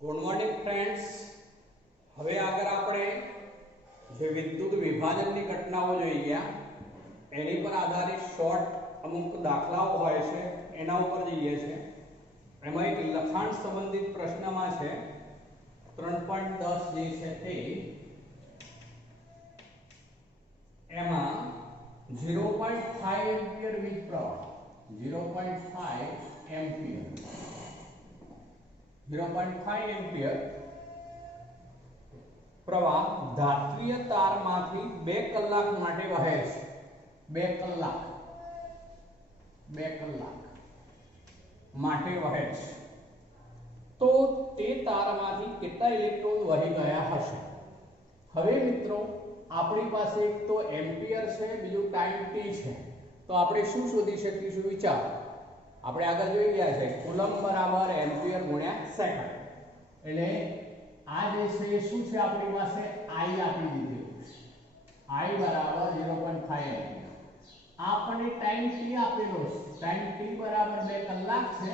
Good morning friends. હવે આગળ આપણે જે વિદ્યુત વિભાજનની ઘટનાઓ જોઈ ગયા એની પર આધારિત શોર્ટ અમુક દાખલાઓ હોય છે એના ઉપર જઈએ છે। એમાં એક લખાણ સંબંધિત પ્રશ્નમાં છે 3.10 જે છે તે એમાં 0.5 એમ્પિયર વીજ પ્રવાહ 0.5 એમ્પિયર 0.5 એમ્પિયર પ્રવાહ ધાત્રીય તારમાંથી 2 કલાક માટે વહે છે। 2 કલાક માટે વહે છે તો તે તારમાંથી કેટલા ઇલેક્ટ્રોન વહી ગયા હશે। હવે મિત્રો આપણી પાસે એક તો એમ્પિયર છે, બીજું ટાઈમ ટી છે, તો આપણે શું શોધી શકીશું? વિચારો। આપણે આગળ જોઈ ગયા છે કુલમ્બ બરાબર એમ્પિયર ગુણ્યા સેકન્ડ, એટલે આ જે છે એ શું છે આપણી પાસે I આપી દીધેલું છે, I બરાબર 0.5 એમ્પિયર। આપણને ટાઈમ ટી આપેલો છે, ટાઈમ ટી બરાબર 2 કલાક છે,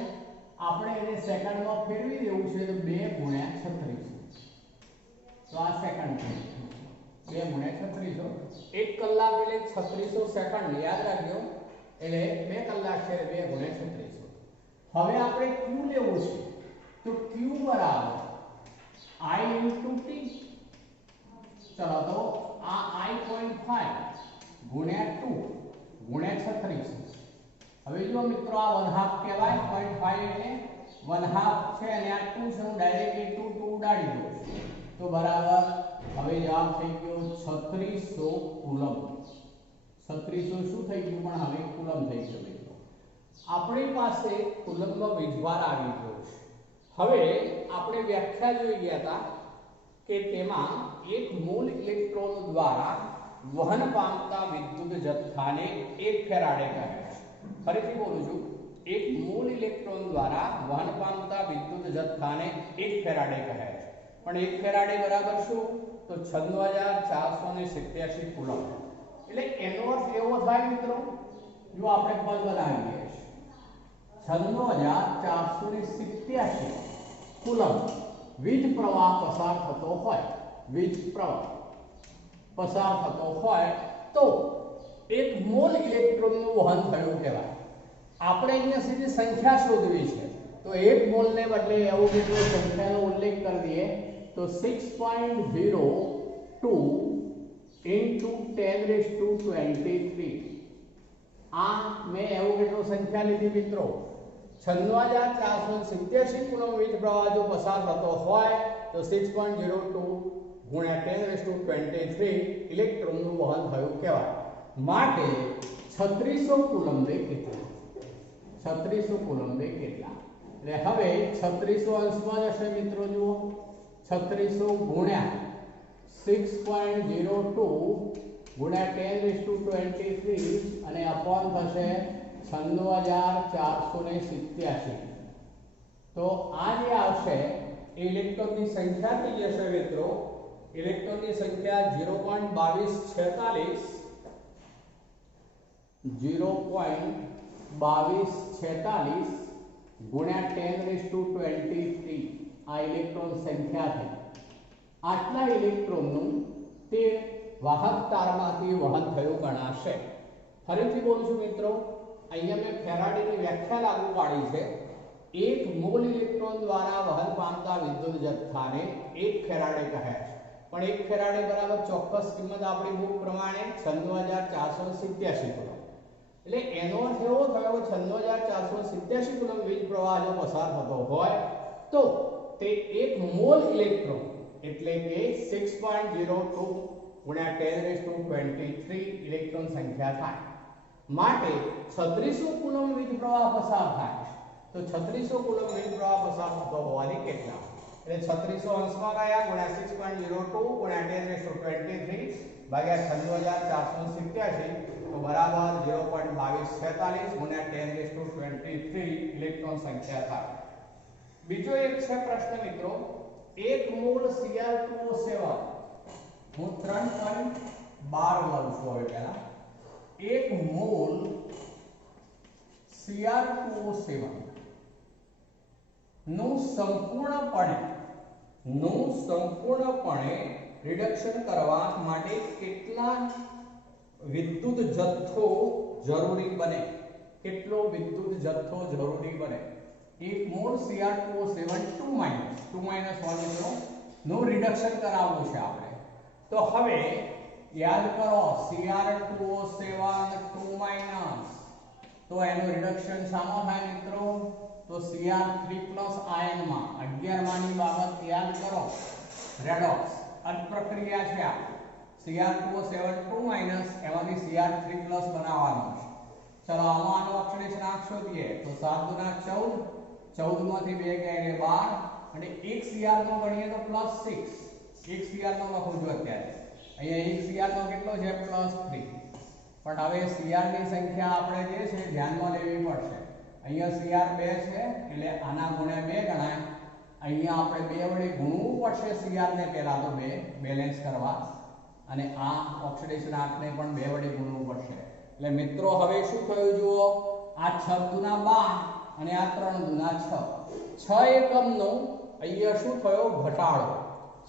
આપણે એને સેકન્ડમાં ફેરવી દેવું છે તો 2 ગુણ્યા 36, તો આ સેકન્ડ છે 2 ગુણ્યા 36, 1 કલાક એટલે 3600 સેકન્ડ, યાદ રાખજો। એટલે 2 કલાક છે 2 ગુણ્યા 3600। હવે આપણે Q લેવું છે તો Q બરાબર I into T। ચલો તો આ I.5 ગુણ્યા 2 ગુણ્યા 36। હવે જો મિત્રો આ 1/2 કહેવાય, 0.5 એટલે 1/2 છે અને આ 2 છે, હું ડાયરેક્ટ into 2 ઉડાડી દઉં છું તો બરાબર હવે જવાબ થઈ ગયો 3600 કુલમ્બ। 3600 શું થઈ ગયું પણ હવે કુલમ્બ થઈ ગયો મિત્રો। આપણી પાસે કુલમ્બનો વીજભાર આવી ગયો છે। હવે આપણે વ્યાખ્યા જોઈ ગયા હતા કે તેમાં 1 મોલ ઇલેક્ટ્રોન દ્વારા વહન પામતા વિદ્યુત જથ્થાને 1 ફેરાડે કહે છે। ફરીથી બોલું છું, 1 મોલ ઇલેક્ટ્રોન દ્વારા વહન પામતા વિદ્યુત જથ્થાને 1 ફેરાડે કહે છે। પણ 1 ફેરાડે બરાબર શું? તો 96487 કુલમ્બ। એટલે એનો અર્થ એવો થાય મિત્રો, જો આપણે પદ બનાવીએ 96487 કુલમ્બ વીજ પ્રવાહ પસાર થતો હોય, વીજ પ્રવાહ પસાર થતો હોય તો 1 મોલ ઇલેક્ટ્રોનનું વહન થયું કહેવાય। આપણે અહીંયા સીધી સંખ્યા શોધવી છે તો 1 મોલને બદલે એવોગાડ્રો સંખ્યાનો ઉલ્લેખ કરી દઈએ તો 6.02 into 10⁻23। આ મેં એવોગાડ્રો સંખ્યા લીધી મિત્રો। 96487 કુલમ્બ વીજ પ્રવાહ જો પસાર થતો હોય તો 6.02 ગુણ્યા 10⁻23 ઇલેક્ટ્રોનનું વહન થયું કહેવાય। માટે 3600 કુલમ્બે કેટલા? 3600 કુલમ્બે કેટલા? એટલે હવે 3600 અંશમાં જશે મિત્રો, જુઓ 3600 ગુણ્યા 6.02 ગુણ્યા 10⁻23 અને અપોન થશે 96487। તો આ જે આવશે એ ઇલેક્ટ્રોનની સંખ્યા થઈ જશે મિત્રો। ઇલેક્ટ્રોનની સંખ્યા 0.2246 ગુણ્યા 10⁻23 આ ઇલેક્ટ્રોન સંખ્યા થઈ। આટલા ઇલેક્ટ્રોનનું તે વાહક તારમાંથી વહન થયું ગણાશે। ફરીથી બોલું છું મિત્રો, અહીંયા મેં ફેરાડેની વ્યાખ્યા લાગુ પાડી છે। 1 મોલ ઇલેક્ટ્રોન દ્વારા વહન પામતા વિદ્યુત જથ્થાને 1 ફેરાડે કહે છે, પણ 1 ફેરાડે બરાબર ચોક્કસ કિંમત આપણી બુક પ્રમાણે 96487 કુલમ્બ। એટલે એનો અર્થ એવો થયો કે 96487 કુલમ્બ વીજ પ્રવાહ જો પસાર થતો હોય તો તે 1 મોલ ઇલેક્ટ્રોન એટલે કે 6.02 ગુણ્યા 10⁻23 ઇલેક્ટ્રોન સંખ્યા થાય। માટે 3600 કુલમ્બ વીજ પ્રવાહ પસાર થાય તો 3600 કુલમ્બ વીજ પ્રવાહ પસાર થતો હોવાથી કેટલા? એટલે 3600 અંશમાં ગયા ગુણ્યા 6.02 ગુણ્યા 10⁻23 ભાગ્યા 96487 તો બરાબર 0.2246 ગુણ્યા 10⁻23 ઇલેક્ટ્રોન સંખ્યા થાય। બીજો એક છે પ્રશ્ન મિત્રો, 1 મોલ Cr2O7 હું 3.12 લઉં છું। હવે પહેલા 1 મોલ Cr2O7 નું સંપૂર્ણપણે નું સંપૂર્ણપણે રિડક્શન કરવા માટે કેટલા વિદ્યુત જથ્થો જરૂરી બને? કેટલો વિદ્યુત જથ્થો જરૂરી બને? 1 મોલ Cr2O7 2 1 નું રિડક્શન કરાવવું છે આપણે. તો હવે યાદ કરો Cr2O7 2 તો એનું રિડક્શન શામાં થાય મિત્રો? તો Cr3+ આયનમાં 11 માની બાબત યાદ કરો. રેડોક્સ અર્ધપ્રક્રિયા છે આ. Cr2O7 2 એમાંથી Cr3+ બનાવવાનો છે. ચલો આમાં આનો ઓક્સિડેશન આંક શોધીએ. તો 7 × 14 14 માંથી 2 ગયા 12 અને 1 Cr નો ગણીએ તો +6. 1 Cr નો લખું છું અત્યારે. અહીંયા 1 Cr નો કેટલો છે? +3. પણ હવે Cr ની સંખ્યા આપણે જે છે ધ્યાનમાં લેવી પડશે. અહીંયા Cr 2 છે એટલે આના ગુણ્યા 2 ગણાય. અહીંયા આપણે 2 વડે ગુણવું પડશે Cr ને પહેલા તો 2 બેલેન્સ કરવા, અને આ ઓક્સિડેશન આંકને પણ 2 વડે ગુણવું પડશે. એટલે મિત્રો હવે શું થયું જુઓ, આ 6 દુના 12 અને આ 3 દુના 6. 6 એકમનો અહીંયા શું થયો? ઘટાડો.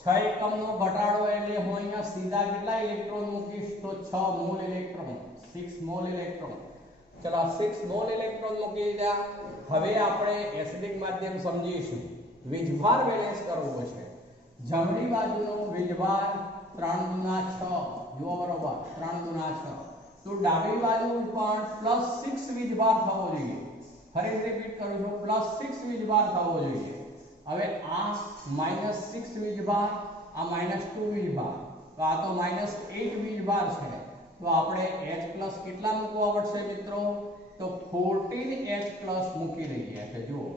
6 એકમનો ઘટાડો એટલે હું અહીંયા સીધા કેટલા ઇલેક્ટ્રોન મૂકીશ? તો 6 મોલ ઇલેક્ટ્રોન, 6 મોલ ઇલેક્ટ્રોન. ચલો 6 મોલ ઇલેક્ટ્રોન મૂકી દીધા. હવે આપણે એસિડિક માધ્યમ સમજીશું. વીજભાર બેલેન્સ કરવો છે. જમણી બાજુનો વીજભાર 3 દુના 6, જુઓ બરોબર, 3 દુના 6. તો ડાબી બાજુ પણ +6 વીજભાર થવો જોઈએ. ફરી રિપીટ કરું છું, +6 વીજભાર થવો જોઈએ. હવે આ -6 વીજભાર, આ -2 વીજભાર, તો આ તો -8 વીજભાર છે. તો આપણે H+ કેટલા મૂકવા પડશે મિત્રો? તો 14H+ મૂકી દઈએ છે. જુઓ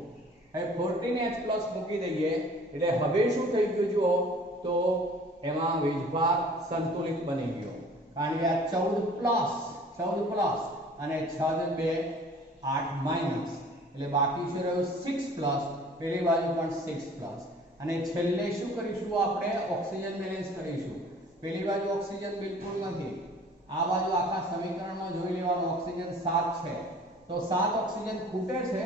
હવે 14H+ મૂકી દઈએ એટલે હવે શું થઈ ગયું જુઓ, તો એમાં વીજભાર સંતુલિત બની ગયો. કારણ કે આ 14+ અને 6 2 8 એટલે બાકી શું રહ્યું? 6+. પેલી બાજુ પણ 6+. અને છેલ્લે શું કરીશું? આપણે ઓક્સિજન બેલેન્સ કરીશું. પેલી બાજુ ઓક્સિજન બિલકુલ નથી. આ બાજુ આખા સમીકરણમાં જોઈ લેવાનું. ઓક્સિજન 7 છે તો 7 ઓક્સિજન ખૂટે છે,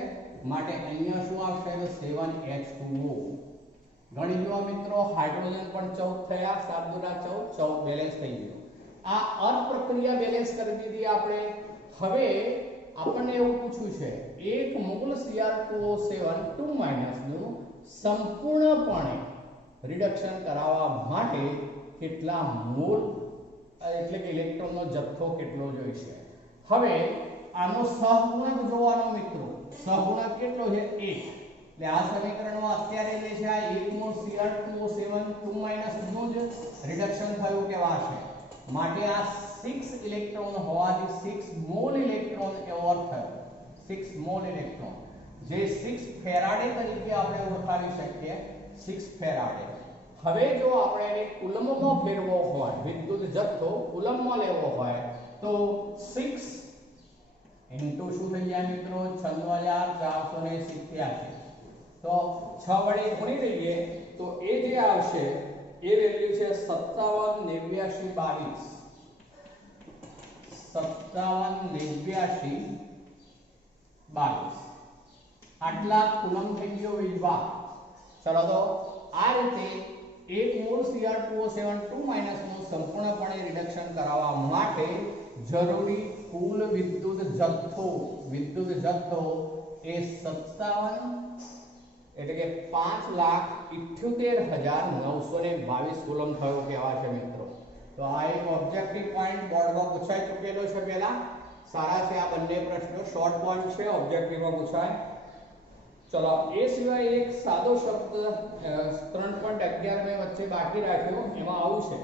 માટે અહીંયા શું આવશે? તો 7H2O. ગણી જુઓ મિત્રો, હાઇડ્રોજન પણ 14 થયા. 7 દુના 14 બેલેન્સ થઈ ગયું. આ અર્ધપ્રક્રિયા બેલેન્સ કરી દીધી આપણે. હવે આપણને એવું પૂછ્યું છે, 1 મોલ Cr2O7 2 નું સંપૂર્ણપણે રિડક્શન કરાવવા માટે કેટલા મોલ એટલે કે ઇલેક્ટ્રોનનો જથ્થો કેટલો જોઈશે? હવે આનો સહગુણક જોવાનો મિત્રો. સહગુણક કેટલો છે? 1. એટલે આ સમીકરણમાં અત્યારે જે છે આ 1 મોલ Cr2O7 2 નું જ રિડક્શન થયું કહેવાશે. માટે આ 6 ઇલેક્ટ્રોન હોવાથી 6 મોલ ઇલેક્ટ્રોન એવો અર્થ થયો. 6 મોલ ઇલેક્ટ્રોન, જે 6 ફેરાડે તરીકે આપણે ઓળખાવી શકીએ. 6 ફેરાડે. હવે જો આપણે એને કુલમ્બમાં ફેરવો હોય, વિદ્યુત જથ્થો કુલમ્બમાં લેવો હોય, તો 6 ઇન્ટુ શું થઈ જાય મિત્રો? 66487. તો 6 વડે ગુણી દઈએ તો એ જે આવશે એ વેલ્યુ છે 578922. 578922 આટલા કુલમ થઈ ગયો વીજભાર. ચલો તો આ રીતે 1 મોલ Cr2O7 2 નું સંપૂર્ણપણે રિડક્શન કરાવવા માટે જરૂરી કુલ વિદ્યુત જથ્થો એ 57 એટલે કે 5,78,922 કુલમ થયો કહેવાય છે મિત્રો. તો આ એક ઓબ્જેક્ટિવ પોઈન્ટ બોર્ડમાં પૂછાઈ ચૂકેલો છે. પહેલા સારા છે આ બંને પ્રશ્નો, શોર્ટ પોઈન્ટ છે, ઓબ્જેક્ટિવમાં પૂછાય. ચલો એ સિવાય એક સાદો શબ્દ 3.11 મેં વચ્ચે બાકી રાખ્યો. એમાં આવું છે,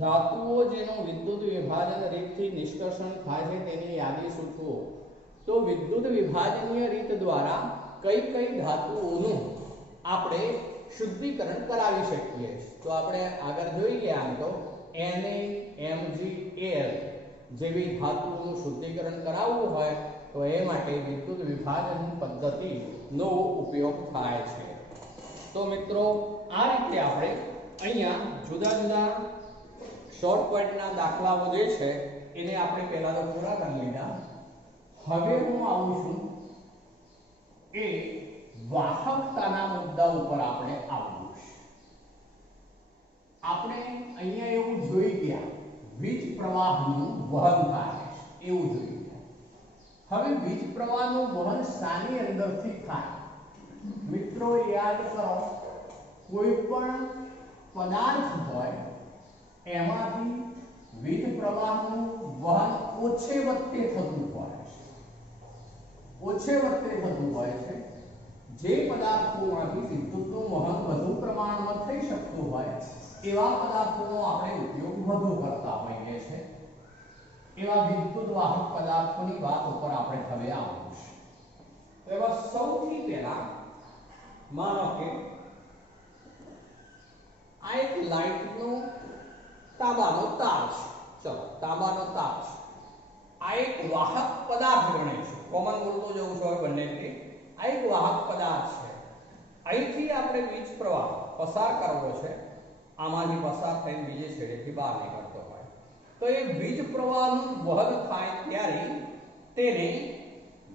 ધાતુઓ જેનો વિદ્યુત વિભાજન રીતથી નિષ્કર્ષણ થાય છે તેની યાદી સૂચવો. તો વિદ્યુત વિભાજનીય રીત દ્વારા કઈ કઈ ધાતુઓનું આપણે શુદ્ધિકરણ કરાવી શકીએ? તો આપણે આગળ જોઈ ગયા આમ તો NaMgAl જેવી ધાતુઓનું શુદ્ધિકરણ કરાવવું હોય તો એ માટે વિદ્યુત વિભાજન પદ્ધતિનો ઉપયોગ થાય છે. તો મિત્રો આ રીતે આપણે અહીંયા જુદા જુદા શોર્ટ પોઈન્ટના દાખલાઓ જે છે એને આપણે પહેલા તો પૂરા કરી લીધા. હવે હું આવું છું એ વાહકતાના મુદ્દા ઉપર આપણે આવું છું. આપણે અહીંયા એવું જોઈ ગયા વીજ પ્રવાહનું વહન થાય છે એવું જોઈ ગયા। હવે વીજ પ્રવાહનું વહન શાની અંદરથી થાય? મિત્રો યાદ કરો, કોઈ પણ પદાર્થ હોય એમાંથી વીજ પ્રવાહનું વહન ઓછે વત્તે થતું હોય છે, ઓછે વત્તે થતું હોય છે। જે પદાર્થોમાંથી વિદ્યુતનું વહન વધુ પ્રમાણમાં થઈ શકતું હોય એવા પદાર્થોનો આપણે ઉપયોગ વધુ કરતા હોઈએ છીએ। એવા વિદ્યુત વાહક પદાર્થોની વાત ઉપર આપણે હવે આવીશું। તો એમાં સૌથી પહેલા માનો કે આ એક લાઇટનો તાંબાનો તાર છે। ચલો, તાંબાનો તાર છે, આ એક વાહક પદાર્થ ગણીશું, કોમન બોલતો જવું છે બંનેથી। આ એક વાહક પદાર્થ છે, અહીંથી આપણે વીજ પ્રવાહ પસાર કરવો છે, આમાંથી પસાર થઈને બીજે છેડેથી બહાર નીકળતો હોય તો એ વીજ પ્રવાહનું વહન થાય ત્યારે તેને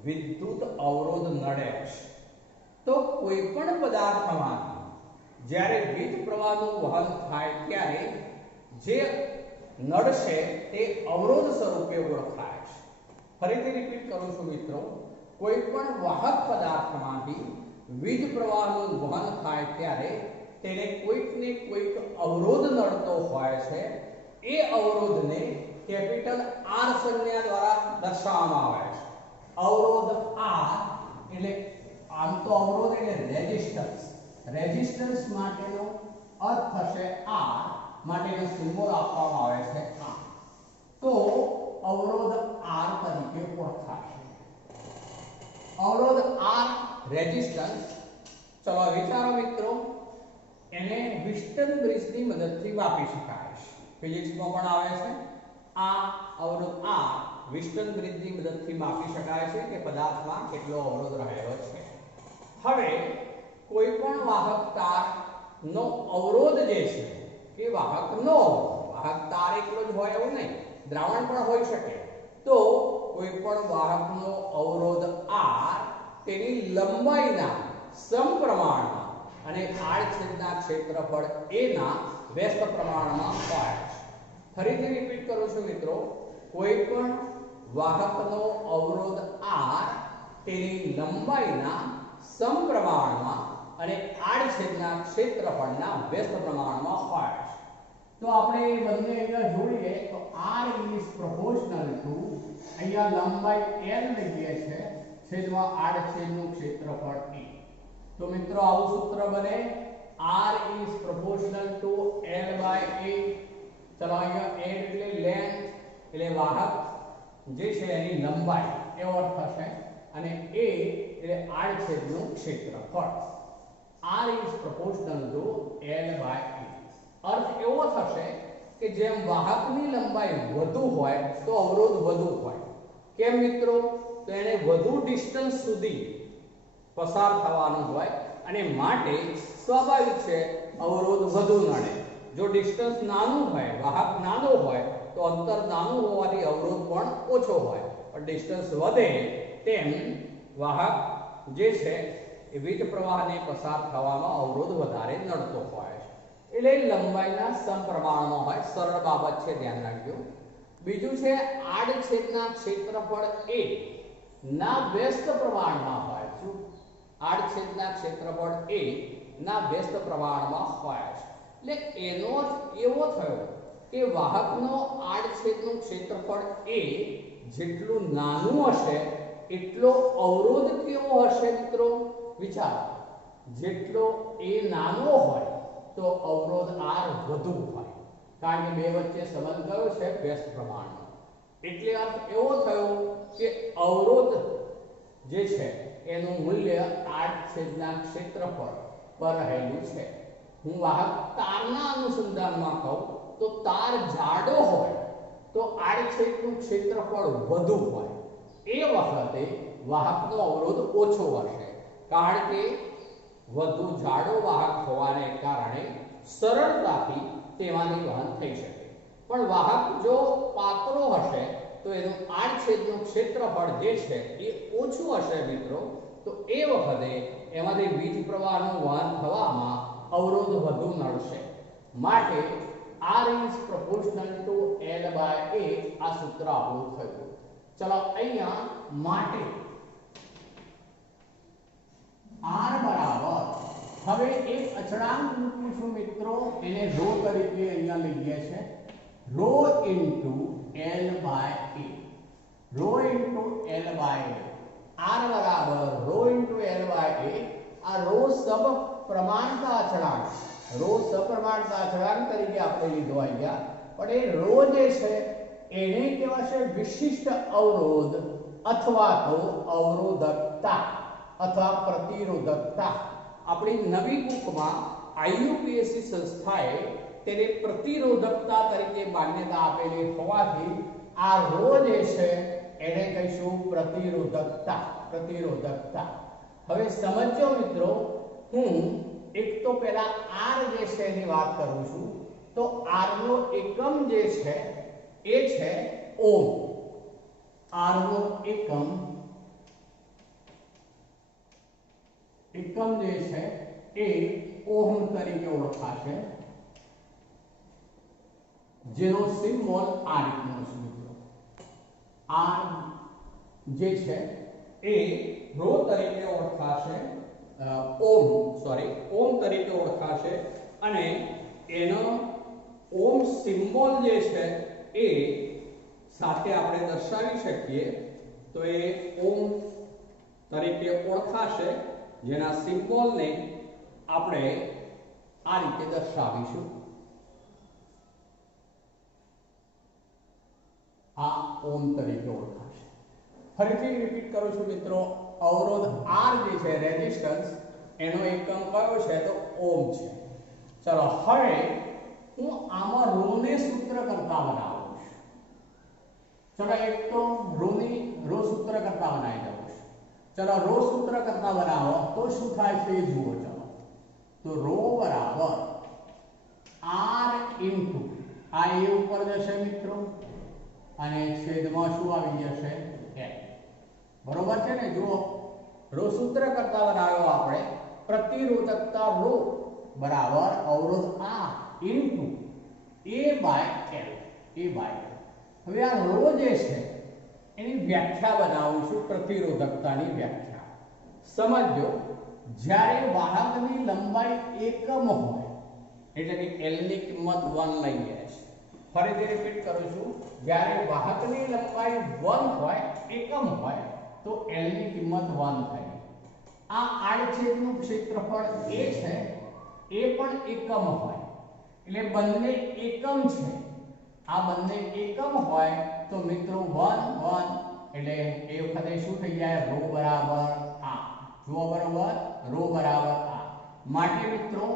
વિદ્યુત અવરોધ નડે છે। તો કોઈ પણ પદાર્થમાંથી જ્યારે વીજ પ્રવાહનું વહન થાય ત્યારે જે નડશે તે અવરોધ સ્વરૂપે ઓળખાય છે। ફરીથી રિપીટ કરું છું મિત્રો, કોઈ પણ વાહક પદાર્થમાંથી વીજ પ્રવાહનું વહન થાય ત્યારે તેને કોઈક ને કોઈક અવરોધ નડતો હોય છે। એ અવરોધને કેપિટલ R સંજ્ઞા દ્વારા દર્શાવવામાં આવે છે। અવરોધ R એટલે આમ તો અવરોધ એટલે રેઝિસ્ટન્સ, રેઝિસ્ટન્સ માટેનો અર્થ થશે R, માટેનો સિમ્બોલ આપવામાં આવે છે R, તો અવરોધ R તરીકે ઓળખાશે। અવરોધ R રેઝિસ્ટન્સ, ચલો વિચારો મિત્રો, એને વિસ્ટન બ્રિજની મદદથી માપી શકાય છે, ફિઝિક્સમાં પણ આવે છે। આ અવરોધ R વિસ્ટન બ્રિજની મદદથી માપી શકાય છે કે પદાર્થમાં કેટલો અવરોધ રહેલો છે। હવે કોઈ પણ વાહક તારનો અવરોધ જે છે એ વાહકનો વાહક તાર એકલો જ હોય એવું નહીં, દ્રાવણ પણ હોઈ શકે। તો કોઈ પણ વાહકનો અવરોધ R તેની લંબાઈના સમપ્રમાણમાં અને આડછેદના ક્ષેત્રફળ A ના વ્યસ્ત પ્રમાણમાં હોય છે। ફરીથી રિપીટ કરું છું મિત્રો, કોઈ પણ વાહકનો અવરોધ R તેની લંબાઈના સમપ્રમાણમાં અને આડછેદના ક્ષેત્રફળના વ્યસ્ત પ્રમાણમાં હોય છે। તો આપણે એ બંને અહીંયા જોઈએ તો R is proportional to, અહીંયા લંબાઈ L લઈએ છે, છેદમાં આડછેદનું ક્ષેત્રફળ A। તો મિત્રો આવું સૂત્ર બને, R is proportional to L by A। ચલો અહીંયા L એટલે લેન્થ એટલે વાહક જે છે એની લંબાઈ એવો અર્થ થશે, અને A એટલે આડછેદનું ક્ષેત્રફળ। R is proportional to L by A, અર્થ એવો થશે કે જેમ વાહકની લંબાઈ વધુ હોય તો અવરોધ વધુ હોય। કેમ મિત્રો? તો એને વધુ ડિસ્ટન્સ સુધી પસાર થવાનું હોય અને માટે સ્વાભાવિક છે અવરોધ વધુ નડે। જો ડિસ્ટન્સ નાનું હોય, વાહક નાનો હોય તો અંતર નાનું હોવાથી અવરોધ પણ ઓછો હોય, પણ ડિસ્ટન્સ વધે તેમ વાહક જે છે એ વીજ પ્રવાહને પસાર થવામાં અવરોધ વધારે નડતો હોય છે। એટલે લંબાઈના સમપ્રમાણમાં હોય, સરળ બાબત છે, ધ્યાન રાખજો। બીજું છે આડછેદના ક્ષેત્રફળ A ના વ્યસ્ત પ્રમાણમાં હોય। શું? આડછેદના ક્ષેત્રફળ A ના વ્યસ્ત પ્રમાણમાં હોય છે। એટલે એનો અર્થ એવો થયો કે વાહકનો આડછેદનું ક્ષેત્રફળ A જેટલું નાનું હશે એટલો અવરોધ કેવો હશે મિત્રો? વિચારો, જેટલો A નાનો હોય તો અવરોધ R વધુ હોય, કારણ કે બે વચ્ચે સંબંધ કયો છે? વ્યસ્ત પ્રમાણનો। એટલે અર્થ એવો થયો કે અવરોધ જે છે એનું મૂલ્ય આડછેદના ક્ષેત્રફળ પર રહેલું છે। હું વાહક તારના અનુસંધાનમાં કહું તો તાર જાડો હોય તો આડછેદનું ક્ષેત્રફળ વધુ હોય, એ વખતે વાહકનો અવરોધ ઓછો હશે, કારણ કે વધુ જાડો વાહક હોવાને કારણે સરળતાથી તેમાંથી વહન થઈ શકે। પણ વાહક જો પાતળો હશે તો એનું આડછેદનું ક્ષેત્રફળ જે છે એ ઓછું હશે મિત્રો, તો એ વખતે એમાંથી વીજ પ્રવાહનું વહન થવામાં અવરોધ વધુ નડશે। માટે r is proportional to l by a આ સૂત્ર આપણું થયું. ચલો અહીંયા માટે r બરાબર, હવે એક અચળાંક મૂકું છું મિત્રો, એને રો તરીકે અહીંયા લઈએ છે, rho into l by a, rho into l by a, r બરાબર rho into l by a. આ રો સપ્રમાણતા અચળાંક, રો સપ્રમાણતા અચળાંક તરીકે આપણે લીધો અહીંયા, પણ એ રો જે છે એને કહેવાશે વિશિષ્ટ અવરોધ અથવા તો અવરોધકતા અથવા પ્રતિરોધકતા. આપણી નવી બુકમાં આઈયુપીએસસી સંસ્થાએ તેને પ્રતિરોધકતા તરીકે માન્યતા આપેલી હોવાથી આ રો જે છે એને કહીશું પ્રતિરોધકતા, પ્રતિરોધકતા. હવે સમજો મિત્રો, હું એક તો પહેલા r જે છે એની વાત કરું છું, તો r નો એકમ જે છે એ છે ઓમ. r નો એકમ જે છે એ ઓહમ તરીકે ઓળખાશે, જેનો સિમ્બોલ આ રીતનો છે મિત્રો. r જે છે એ રો તરીકે ઓળખાશે, ઓમ તરીકે ઓળખાશે, અને એનો ઓમ સિમ્બોલ જે છે એ સાથે આપણે દર્શાવી શકીએ તો એ ઓમ તરીકે ઓળખાશે, જેના સિમ્બોલને આપણે આ રીતે દર્શાવીશું. આ ઓમ તરીકે ઓળખાશે. ફરીથી રિપીટ કરું છું મિત્રો, અવરોધ r જે છે રેઝિસ્ટન્સ, એનો એકમ કયો છે તો ઓમ છે. ચલો હવે હું આમાં રો ને સૂત્ર કરતા બનાવું છું. ચલો એક તો રો સૂત્ર કરતા બનાવી દઉં છું. ચલો રો સૂત્ર કરતા બનાવો તો શું થાય છે જુઓ. ચલો તો રો બરાબર r ઇન્ટુ આ એ ઉપર જશે મિત્રો, અને છેદમાં શું આવી જશે l. બરોબર છે ને? જુઓ, રો સૂત્ર કરતા બનાવ્યો આપણે, પ્રતિરોધકતા રો બરાબર અવરોધ r into a by l, a by l. હવે આ રો જે છે એની વ્યાખ્યા બનાવું છું, પ્રતિરોધકતાની વ્યાખ્યા. સમજો, જ્યારે વાહકની લંબાઈ એકમ હોય, એટલે કે l ની કિંમત 1 લઈએ છે. ફરીથી રિપીટ કરું છું, જ્યારે વાહકની લંબાઈ 1 હોય, એકમ હોય, તો l ની કિંમત 1 થાય. આ આડછેદનું ક્ષેત્રફળ a છે, એ પણ એકમ હોય, એટલે બંને એકમ છે. આ બંને એકમ હોય તો મિત્રો 1 1 એટલે એ વખતે શું થઈ જાય, રો બરાબર આ. જુઓ બરોબર, રો બરાબર આ. માટે મિત્રો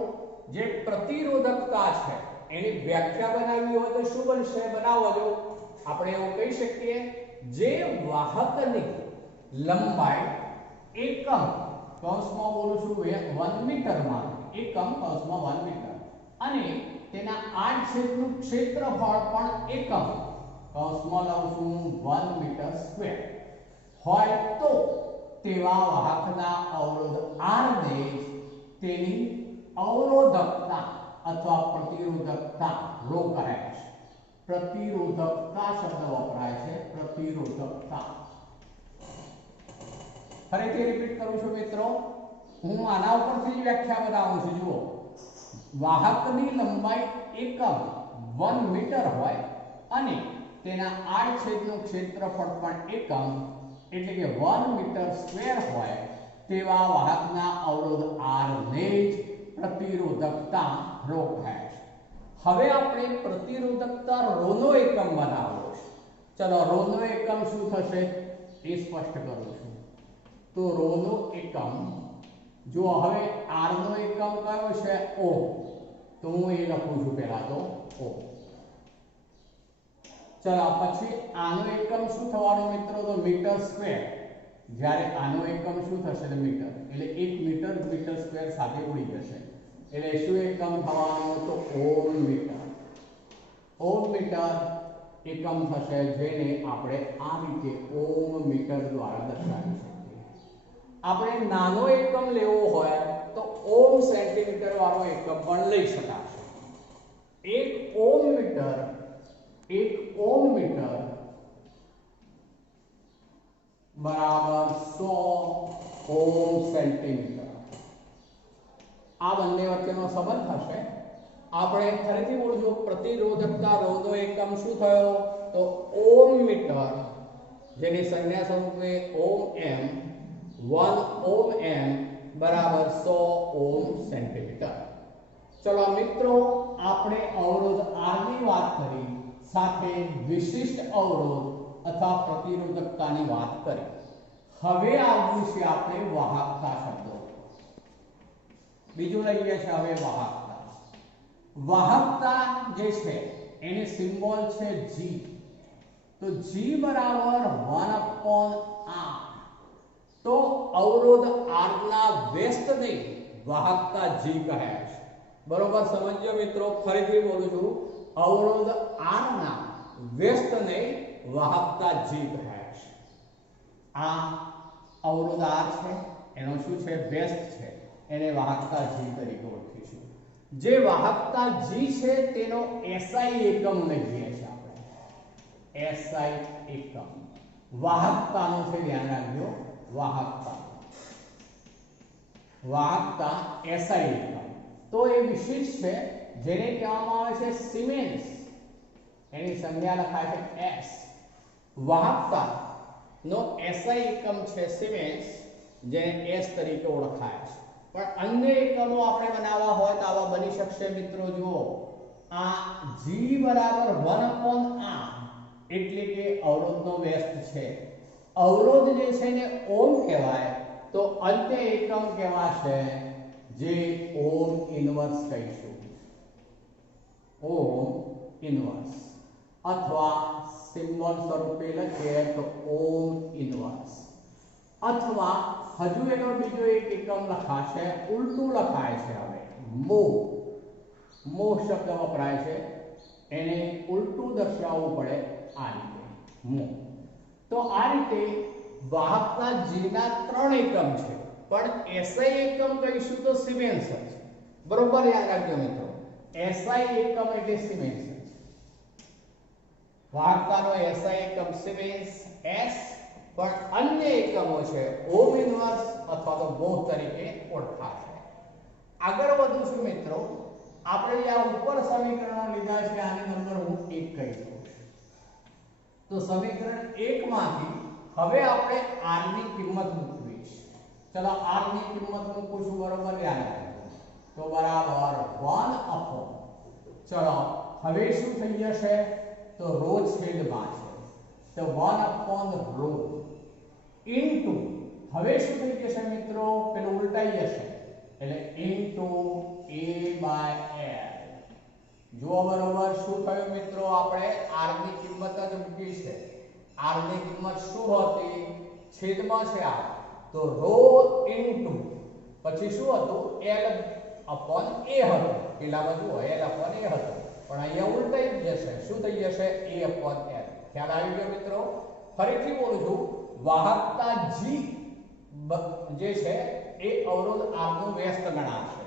જે પ્રતિરોધકતા છે એની વ્યાખ્યા બનાવવી હોય તો શું બનશે, બનાવો જો. આપણે એવું કહી શકીએ, જે વાહકની લંબાઈ એકમ કૌંસમાં બોલું છું 1 મીટરમાં, એકમ કૌંસમાં 1 મીટર, અને તેના આડછેદનું ક્ષેત્રફળ પણ એકમ કૌંસમાં લઉં છું 1 મીટર સ્ક્વેર હોય, તો તેવા વાહકના અવરોધ r ને તેની અવરોધકતા અથવા પ્રતિરોધકતા રો કહે છે. પ્રતિરોધકતા શબ્દ વપરાય છે, પ્રતિરોધકતા. ફરીથી રિપીટ કરું છું મિત્રો, હું આના ઉપરથી વ્યાખ્યા બનાવું છું. જુઓ, વાહકની લંબાઈ એકમ 1 મીટર હોય અને તેના આડછેદનું ક્ષેત્રફળ પણ એકમ એટલે કે 1 મીટર સ્ક્વેર હોય, તેવા વાહકના અવરોધ r ને જ પ્રતિરોધકતા રો કહે છે. હવે આપણે પ્રતિરોધકતા રો નો એકમ બનાવવો છે. ચલો રો નો એકમ શું થશે એ સ્પષ્ટ કરું છું. તો રો નો એકમ જો હવે r નો એકમ કયો છે ઓમ, તો હું એ લખું છું પહેલા તો ઓમ. ચલો પછી આનો એકમ શું થવાનો મિત્રો, તો મીટર સ્ક્વેર. જ્યારે આનો એકમ શું થશે તો મીટર, એટલે 1 મીટર મીટર સ્ક્વેર સાથે ઉડી જશે, એટલે શું એકમ થવાનો તો ઓમ મીટર. ઓમ મીટર એકમ થશે, જેને આપણે આ રીતે ઓમ મીટર દ્વારા દર્શાવી શકીએ. આપણે નાનો એકમ લેવો હોય તો ઓમ સેન્ટીમીટર વાળો એકમ પણ લઈ શકાશે. 1 ઓહમ મીટર બરાબર 100 ઓહમ સેન્ટીમીટર. આ બંને વચ્ચેનો સંબંધ થશે. આપણે ફરીથી બોલજો, પ્રતિરોધકતા રોધો એકમ શું થયો? તો ઓહમ મીટર, જેની સંજ્ઞા સ્વરૂપે ઓહમ એમ, 1 ઓહમ એમ બરાબર 100 ઓહમ સેન્ટીમીટર. ચલો મિત્રો, આપણે અવરોધ R ની વાત કરી, સાથે વિશિષ્ટ અવરોધ અથવા પ્રતિરોધકતાની વાત કરી. હવે આવવું છે આપણે વાહકતા શબ્દો. બીજું લઈએ છે હવે વાહકતા. વાહકતા જે છે એને સિમ્બોલ છે G. તો G બરાબર 1/r. તો અવરોધ R ના વ્યસ્તને વાહકતા G કહે છે. બરોબર સમજ્યો મિત્રો? ફરીથી બોલું છું, અવરોધ R ના વ્યસ્તને વાહકતા G કહે છે. આ અવરોધ R છે, એનો શું છે? વ્યસ્ત છે, એને વાહકતા G તરીકે ઓળખીશું. જે વાહકતા G છે તેનો SI એકમ લઈએ છીએ આપણે. SI એકમ વાહકતાનો છે, ધ્યાન રાખજો. વાહકતા SI એકમ. તો એ વિશિષ્ટ છે, જેને કહેવામાં આવે છે સિમેન્સ. એની સંજ્ઞા લખાય છે S. વાહકતા નો SI એકમ છે સિમેન્સ, જેને S તરીકે ઓળખાય છે. પણ અન્ય એકમો આપણે બનાવવા હોય તો આવા બની શકશે મિત્રો. જુઓ, આ G બરાબર 1/r એટલે કે અવરોધનો વ્યસ્ત છે. અવરોધ જે છે ને ઓહમ કહેવાય, તો અન્ય એકમ કહેવાશે જે ઓહમ ઇન્વર્સ કહીશું. ઓહમ ઇન્વર્સ, અથવા સિમ્બોલ સ્વરૂપે લખીએ તો ઓહમ ઇન્વર્સ. અથવા હજુ એનો બીજો એક એકમ લખાશે, ઉલટું લખાય છે. હવે મો શબ્દ વપરાય છે, એને ઉલટું દર્શાવવું પડે આ રીતે, મો. તો આ રીતે વાહકતા G ના 3 એકમ છે, પણ SI એકમ કહીશું તો સિમેન્સ છે. બરોબર યાદ રાખજો મિત્રો, SI એકમ એટલે સિમેન્સ છે. વાહકતાનો SI એકમ સિમેન્સ S, પણ અન્ય એકમો છે ઓહમ ઇન્વર્સ અથવા તો મોહ તરીકે ઓળખાશે. આગળ વધું છું મિત્રો. આપણે આ ઉપર સમીકરણો લીધા છે, આને નંબર હું 1 કહી દઉં. તો સમીકરણ 1 માંથી હવે આપણે R ની કિંમત મૂકવી છે. ચલો R ની કિંમત મૂકું છું. બરોબર યાદ રાખજો. તો બરાબર 1/, ચલો હવે શું થઈ જશે? તો રો છેદમાં છે, તો 1/ρ ઇન્ટુ, હવે શું થઈ જશે મિત્રો? પેલું ઉલટાઈ જશે, એટલે ઇન્ટુ A/L. જુઓ બરોબર શું થયું મિત્રો? આપણે R ની કિંમત જ મૂકી છે. R ની કિંમત શું હતી? છેદમાં છે R, તો ρ ઇન્ટુ પછી શું હતું? L/A હતું. પેલા બધું L/A હતું, પણ અહીંયા ઉલટાઈ જશે. શું થઈ જશે? A/L. ખ્યાલ આવી ગયો મિત્રો? ફરીથી બોલું છું, વાહકતા G જે છે એ અવરોધ R નું વ્યસ્ત ગણાશે.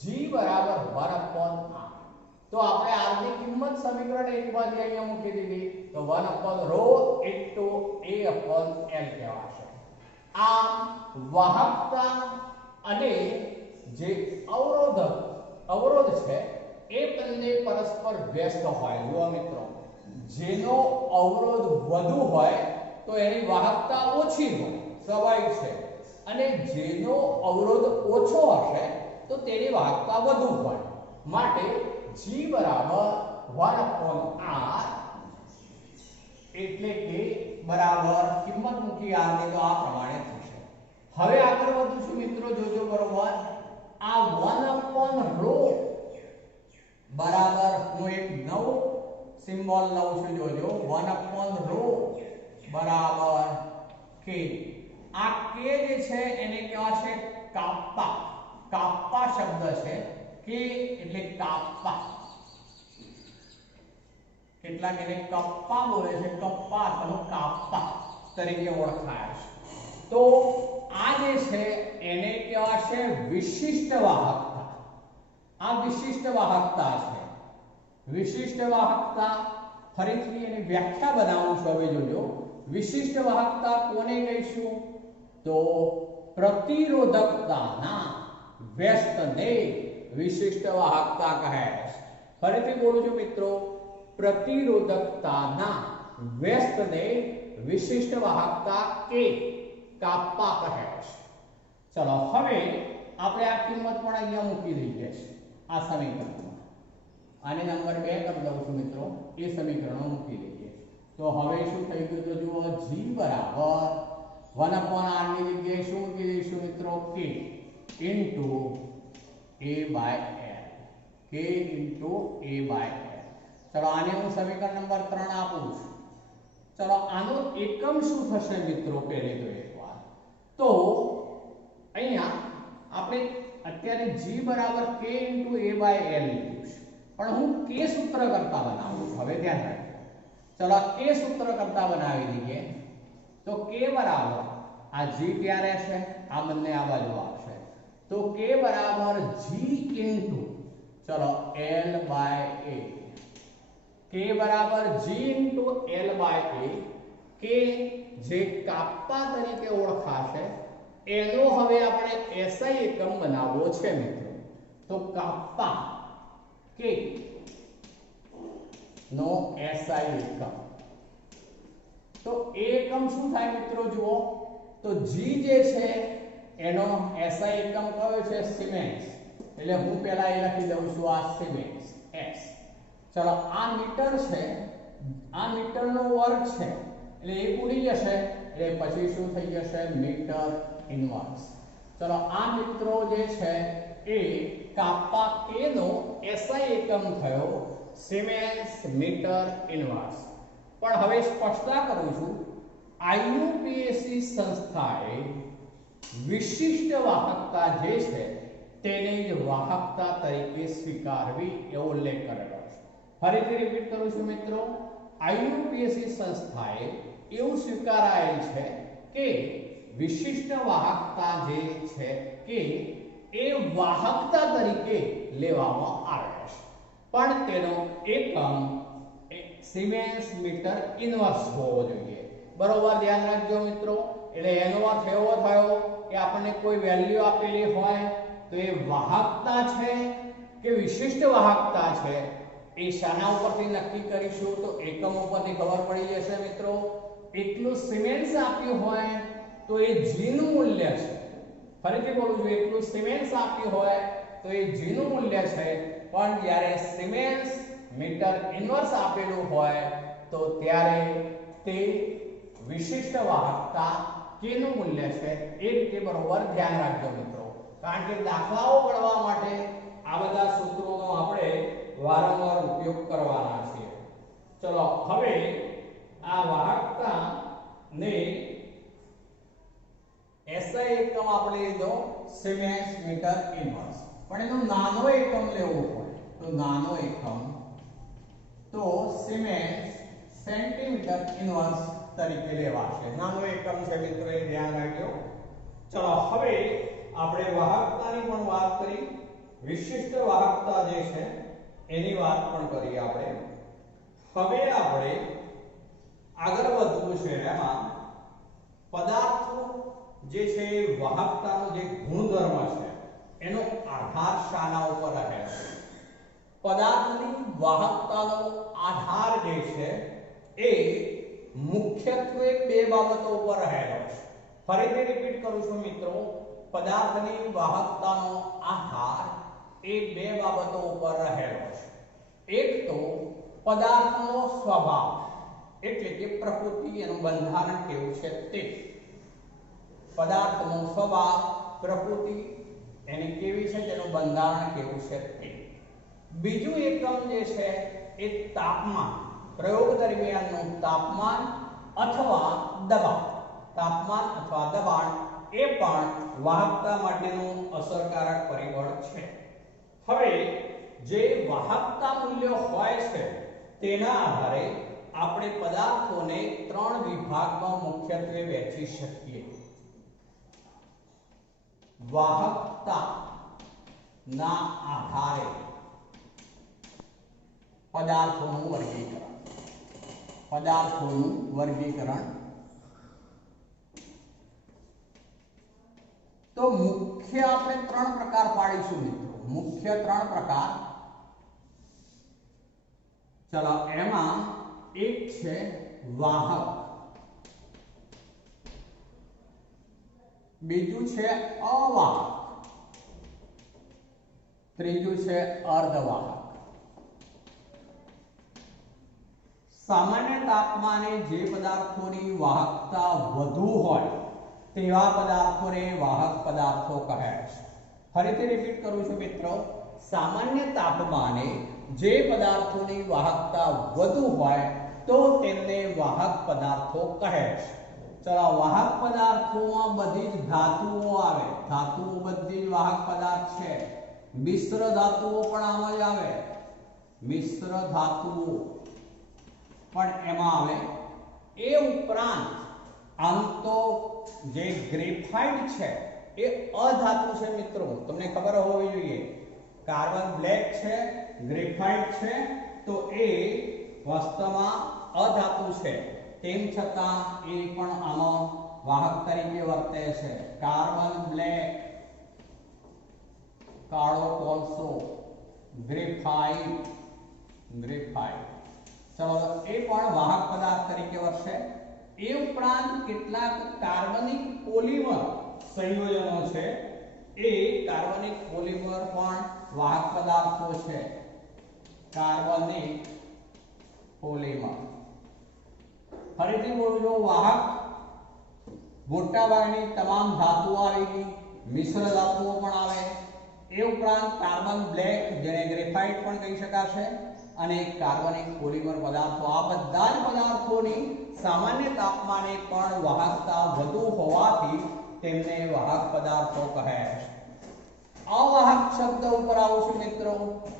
G બરાબર 1/r. તો આપણે R ની કિંમત સમીકરણ 1 માંથી અહીંયા મૂકી દીધી, તો 1/ρ ઇન્ટુ A/L કહેવાશે. આ વાહકતા અને જે અવરોધ છે એ બંને પરસ્પર વ્યસ્ત હોય. જુઓ મિત્રો, જેનો અવરોધ વધુ હોય તો એની વાહકતા ઓછી હોય, સ્વાભાવિક છે. અને જેનો અવરોધ ઓછો હશે તો તેની વાહકતા વધુ હોય. માટે G બરાબર 1/r, એટલે કે બરાબર કિંમત મૂકી R ની તો આ પ્રમાણે થશે. હવે આગળ વધું છું મિત્રો. જોજો બરોબર, આ 1/ρ બરાબર હું એક નવો સિમ્બોલ લઉં છું. જોજો, 1/ρ બરાબર k. આ k જે છે એને કહેવાશે કાપ્પા. કાપ્પા શબ્દ છે, k એટલે કાપ્પા. કેટલાક એને કપ્પા બોલે છે, કપ્પા અથવા કાપ્પા તરીકે ઓળખાય છે. તો આ જે છે એને કહેવાશે વિશિષ્ટ વાહકતા. આ વિશિષ્ટ વાહકતા છે. વિશિષ્ટ વાહકતા ફરીથી એની વ્યાખ્યા બનાવું છું. હવે જોજો, વિશિષ્ટ વાહકતા કોને કહીશું? તો પ્રતિરોધકતાના વ્યસ્તને વિશિષ્ટ વાહકતા કહે છે. ફરીથી બોલું છું મિત્રો, પ્રતિરોધકતાના વ્યસ્તને વિશિષ્ટ વાહકતા કે કાપ્પા કહે છે. ચલો હવે આપણે આ કિંમત પણ અહીંયા મૂકી દઈએ છીએ આ સમીકરણમાં. આને નંબર 2 કરી દઉં છું મિત્રો, એ સમીકરણો મૂકી દઈએ. તો હવે શું થઈ ગયું? તો જુઓ, g બરાબર 1/r ની જગ્યાએ શું મૂકી દઈશું મિત્રો? k into a/l, k into a/l. ચલો આને હું સમીકરણ નંબર 3 આપું છું. ચલો આનો એકમ શું થશે મિત્રો? પહેલે તો એકવાર તો અહીંયા આપણે અત્યારે g બરાબર k into a/l લીધું છે, પણ હું k સૂત્ર કરતા બનાવું છું. હવે ધ્યાન રાખજો. ચલો k સૂત્ર કરતા બનાવી દઈએ. તો k બરાબર આ g ત્યાં રહેશે, આ બંને આ બાજુ આવશે. તો k બરાબર g into ચલો l/a, k બરાબર g into l/a. k જે કાપ્પા તરીકે ઓળખાશે એનો હવે આપણે SI એકમ બનાવવો છે મિત્રો. તો કાપ્પા k નો SI એકમ, તો એ એકમ શું થાય મિત્રો? જુઓ, તો g જે છે એનો SI એકમ કયો છે? સિમેન્સ. એટલે હું પહેલા એ લખી દઉં છું આ સિમેન્સ s. ચલો આ મીટર છે, આ મીટરનો વર્ગ છે એટલે એક ઉડી જશે, એટલે પછી શું થઈ જશે? Metre inverse. ચલો આ મિત્રો જે છે એ કાપ્પા k નો SI એકમ થયો સિમેન્સ મીટર ઇન્વર્સ. પણ હવે સ્પષ્ટતા કરું છું, IUPAC સંસ્થાએ વિશિષ્ટ વાહકતા જે છે તેને જ વાહકતા તરીકે સ્વીકારવી એવો ઉલ્લેખ કરેલો છે. ફરીથી રિપીટ કરું છું મિત્રો, IUPAC સંસ્થાએ એવું સ્વીકારાયેલ છે કે વિશિષ્ટ વાહકતા જે છે કે એ વાહકતા તરીકે લેવામાં આવે છે, પણ તેનો એકમ સિમેન્સ મીટર ઇન્વર્સ હોવો જોઈએ. બરોબર ધ્યાન રાખજો મિત્રો. એટલે એનો અર્થ એવો થયો કે આપણને કોઈ વેલ્યુ આપેલી હોય તો એ વાહકતા છે કે વિશિષ્ટ વાહકતા છે એ શાના ઉપરથી નક્કી કરીશું? તો એકમ ઉપરથી ખબર પડી જશે મિત્રો. એટલું સિમેન્સ આપ્યું હોય તો એ g નું મૂલ્ય છે. ફરીથી બોલું છું, એટલું સિમેન્સ આપ્યું હોય તો એ g નું મૂલ્ય છે, પણ જ્યારે સિમેન્સ મીટર ઇન્વર્સ આપેલું હોય તો ત્યારે તે વિશિષ્ટ વાહકતા k નું મૂલ્ય છે. એ રીતે બરોબર ધ્યાન રાખજો મિત્રો, કારણ કે દાખલાઓ ગણવા માટે આ બધા સૂત્રોનો આપણે વારંવાર ઉપયોગ કરવાના છે. ચલો હવે આ વાહકતા ને SI એકમ આપણે લીધો સિમેન્સ મીટર ઇન્વર્સ, પણ એનો નાનો એકમ લેવો હોય તો નાનો એકમ તો સિમેન્સ સેન્ટીમીટર ઇન્વર્સ તરીકે લેવાશે. નાનો એકમ છે મિત્રો, એ ધ્યાન રાખજો. ચલો હવે આપણે વાહકતાની પણ વાત કરી, વિશિષ્ટ વાહકતા જે છે એની વાત પણ કરી આપણે. હવે આપણે આગળ વધવું છે. એમાં પદાર્થો જે છે વાહકતાનો જે ગુણધર્મ છે એનો આધાર શાના ઉપર રહે છે? પદાર્થની વાહકતાનો આધાર જે છે એ મુખ્યત્વે બે બાબતો ઉપર રહેલો છે. ફરીથી રિપીટ કરું છું મિત્રો, પદાર્થની વાહકતાનો આધાર એ બે બાબતો ઉપર રહેલો છે. એક તો પદાર્થનો સ્વભાવ, એટલે કે પ્રકૃતિ, એનું બંધારણ કેવું છે તે. પદાર્થનો સ્વભાવ, પ્રકૃતિ એની કેવી છે તેનું બંધારણ કેવું છે તે. બીજું એકમ જે છે એ તાપમાન, પ્રયોગ દરમિયાનનું તાપમાન અથવા દબાણ. તાપમાન અથવા દબાણ એ પણ વાહકતા માટેનું અસરકારક પરિબળ છે. હવે જે વાહકતા મૂલ્ય હોય છે તેના આધારે આપણે પદાર્થોને ત્રણ વિભાગમાં મુખ્યત્વે વહેંચી શકીએ. વાહકતા ના આધારે પદાર્થોનું વર્ગીકરણ, પદાર્થોનું વર્ગીકરણ. તો મુખ્ય આપણે 3 પ્રકાર પાડીશું મિત્રો, મુખ્ય 3 પ્રકાર. ચલો એમાં એક છે વાહક, બીજું છે અવાહક, ત્રીજું છે અર્ધવાહક. સામાન્ય તાપમાને જે પદાર્થોની વાહકતા વધુ હોય તેવા પદાર્થોને વાહક પદાર્થો કહે છે. ફરીથી રિપીટ કરું છું મિત્રો, સામાન્ય તાપમાને જે પદાર્થોની વાહકતા વધુ હોય તો તેમને વાહક પદાર્થો કહે છે. ચલો વાહક પદાર્થોમાં બધી જ ધાતુઓ આવે, ધાતુઓ બધી જ વાહક પદાર્થ છે. મિશ્ર ધાતુઓ પણ આમાં જ આવે, મિશ્ર ધાતુઓ પણ એમાં આવે. એ ઉપરાંત આમ તો જે ગ્રેફાઇટ છે એ અધાતુ છે મિત્રો, તમને ખબર હોવી જોઈએ. કાર્બન બ્લેક છે, ગ્રેફાઇટ છે, તો એ વાસ્તવમાં અધાતુ છે, તેમ છતાં એ પણ આમાં વાહક તરીકે વર્તે છે. કાર્બન બ્લેક, કાળો કોલસો, ગ્રેફાઇટ, ગ્રેફાઇટ, ચલો એ પણ વાહક પદાર્થ તરીકે વર્તે. એ ઉપરાંત કેટલાક કાર્બનિક પોલિમર સંયોજનો છે, એ કાર્બનિક પોલિમર પણ વાહક પદાર્થો છે. કાર્બનિક પોલિમર, ફરીથી બોલજો, વાહક મોટાભાગની તમામ ધાતુઓ આવી ગઈ, મિશ્ર ધાતુઓ પણ આવે. એ ઉપરાંત કાર્બન બ્લેક જેને ગ્રેફાઇટ પણ કહી શકાશે અને કાર્બનિક પોલિમર પદાર્થો, આ બધા જ પદાર્થોની સામાન્ય તાપમાને પણ વાહકતા વધુ હોવાથી તેમને વાહક પદાર્થો કહે છે. અવાહક શબ્દ ઉપર આવું છું મિત્રો,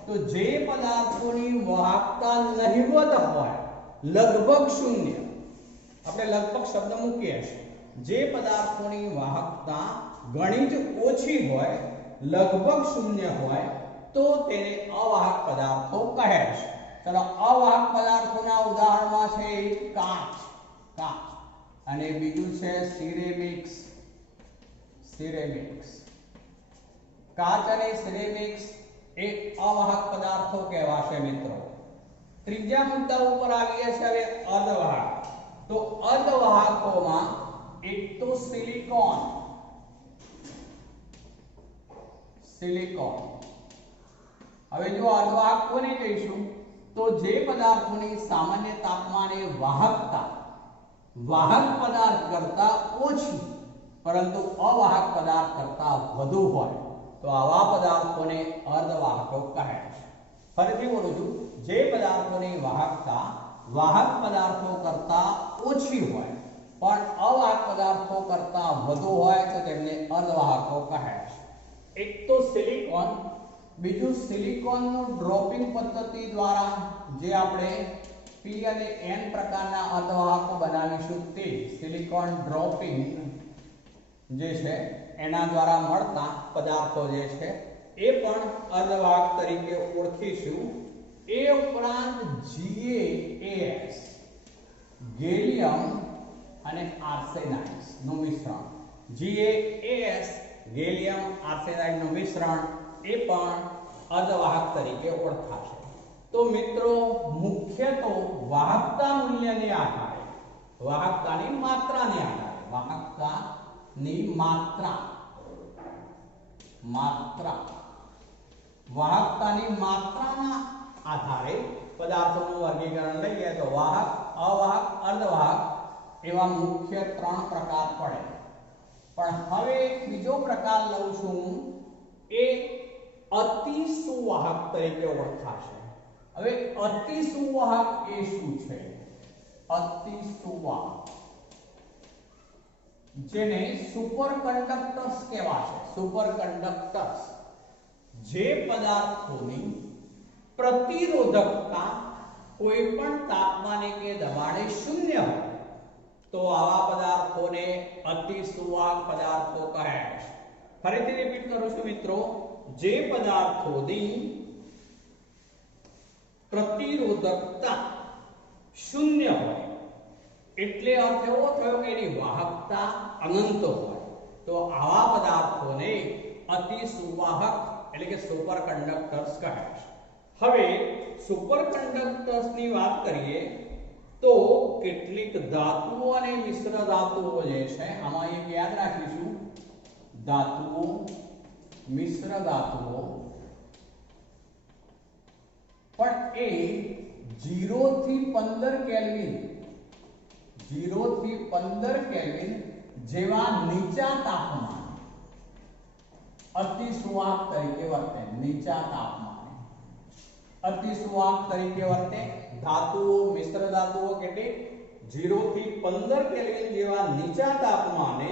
તો જે પદાર્થોની વાહકતા નહિવત હોય, લગભગ શૂન્ય, આપણે લગભગ શબ્દ મૂકીએ છીએ, જે પદાર્થોની વાહકતા ઘણી જ ઓછી હોય, લગભગ શૂન્ય હોય, તો તેને અવાહક પદાર્થો કહે છે. ચલો અવાહક પદાર્થોના ઉદાહરણમાં છે કાચ, કાચ, અને બીજું છે સિરેમિક્સ, સિરેમિક્સ. કાચ અને સિરેમિક્સ એ અવાહક પદાર્થો કહેવાશે મિત્રો. ત્રીજા મુદ્દા ઉપર આવીએ છીએ હવે અર્ધવાહક. તો અર્ધવાહકોમાં એક તો સિલિકોન, સિલિકોન. હવે જો અર્ધવાહક કોને કહીશું, તો જે પદાર્થોની સામાન્ય તાપમાને વાહકતા વાહક પદાર્થ કરતા ઓછી પરંતુ અવાહક પદાર્થ કરતા વધુ હોય તો આવા પદાર્થોને અર્ધવાહકો કહે છે. ફરીથી બોલું છું, જે પદાર્થોની વાહકતા વાહક પદાર્થો કરતા ઓછી હોય પણ અવાહક પદાર્થો કરતા વધુ હોય તો તેમને અર્ધવાહકો કહે છે. એક તો સિલિકોન, બીજું સિલિકોનનું ડ્રોપિંગ પદ્ધતિ દ્વારા જે આપણે P અને N પ્રકારના અર્ધવાહકો બનાવીશું તે સિલિકોન ડ્રોપિંગ જે છે એના દ્વારા મળતા પદાર્થો જે છે એ પણ અર્ધવાહક તરીકે ઓળખીશું. એ ઉપરાંત GaAs, ગેલિયમ અને આર્સેનાઇડ નું મિશ્રણ, GaAs ગેલિયમ આર્સેનાઇડ નું મિશ્રણ એ પણ અર્ધવાહક તરીકે ઓળખાશે. તો મિત્રો મુખ્ય તો વાહકતા મૂલ્યને આધારે, વાહકતાની માત્રાને આધારે, વાહકતાની માત્રા, વાહકતાની માત્રાના આધારે પદાર્થોનું વર્ગીકરણ લઈએ તો વાહક, અવાહક, અર્ધવાહક એવા મુખ્ય 3 પ્રકાર પડે. પણ હવે બીજો પ્રકાર લઉં છું, એ અતિ સુવાહક તરીકે ઓળખાશે. હવે અતિ સુવાહક એ શું છે? અતિ સુવાહક જેને સુપર કંડક્ટર્સ કહેવાશે. સુપર કંડક્ટર્સ જે પદાર્થોની પ્રતિરોધકતા કોઈ પણ તાપમાને કે દબાણે શૂન્ય હોય તો આવા પદાર્થોને અતિ સુવાહક પદાર્થો કહે છે. ફરીથી રિપીટ કરું છું મિત્રો, જે પદાર્થોની પ્રતિરોધકતા શૂન્ય હોય એટલે અર્થ એવો થયો કે એની વાહકતા અનંત હોય તો આવા પદાર્થોને અતિ સુવાહક એટલે કે સુપર કંડક્ટર્સ કહે છે. હવે સુપર કંડક્ટર્સની વાત કરીએ તો કેટલીક ધાતુઓ અને મિશ્ર ધાતુઓ જે છે આમાં એક યાદ રાખીશું, ધાતુઓ, મિશ્ર ધાતુઓ, પણ એ 0 થી 15 કેલ્વિન 0 થી 15 કેલ્વિન જેવા નીચા તાપમાન અતિ સુવાહક તરીકે વર્તે. નીચા તાપમાને અતિ સુવાહક તરીકે વર્તે. ધાતુઓ, મિશ્ર ધાતુઓ કેટલી 0 થી 15 કેલ્વિન જેવા નીચા તાપમાને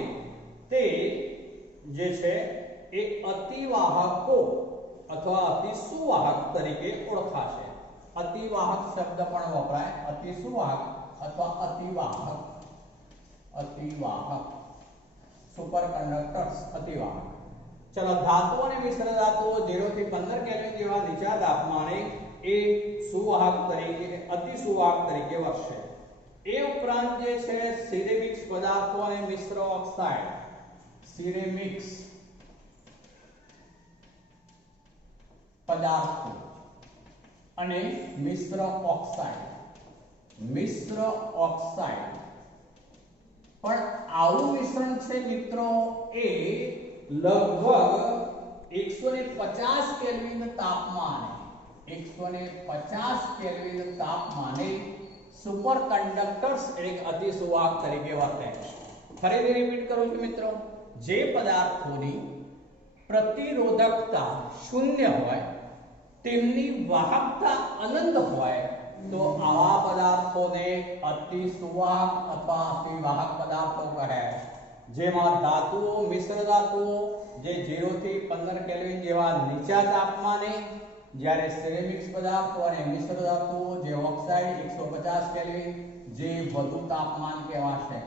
તે જે છે એ અતિવાહકો અથવા અતિ સુવાહક તરીકે ઓળખાશે. અતિવાહક શબ્દ પણ વપરાય, અતિ સુવાહક અથવા અતિવાહક. અતિવાહક સુપર કંડક્ટર્સ અતિવાહક. ચલો, ધાતુઓ અને મિશ્ર ધાતુઓ 0 થી 15 કેલ્વિન જેવા નીચા તાપમાને એ સુવાહક તરીકે, અતિ સુવાહક તરીકે વર્તે. એ ઉપરાંત જે છે સિરેમિક્સ પદાર્થો અને મિશ્ર ઓક્સાઇડ, સિરેમિક્સ પદાર્થો અને મિશ્ર ઓક્સાઇડ, મિશ્ર ઓક્સાઇડ પણ આવું મિશ્રણ છે મિત્રો એ લગભગ 150 કેલ્વિન તાપમાને 150 કેલ્વિન તાપમાને સુપર કંડક્ટર્સ એટલે અતિ સુવાહક તરીકે વર્તે છે. ફરીથી રિપીટ કરું છું મિત્રો, જે પદાર્થોની પ્રતિરોધકતા શૂન્ય હોય તેમની વાહકતા અનંત હોય તો આવા પદાર્થોને અતિ સુવાહક અથવા અતિવાહક પદાર્થો કહે. જેમાં ધાતુઓ, મિશ્ર ધાતુઓ જે 0 થી 15 કેલ્વિન જેવા નીચા તાપમાને, જ્યારે સિરેમિક્સ પદાર્થો અને મિશ્ર ધાતુઓ જે ઓક્સાઇડ 150 કેલ્વિન જે વધુ તાપમાન કહેવાશે,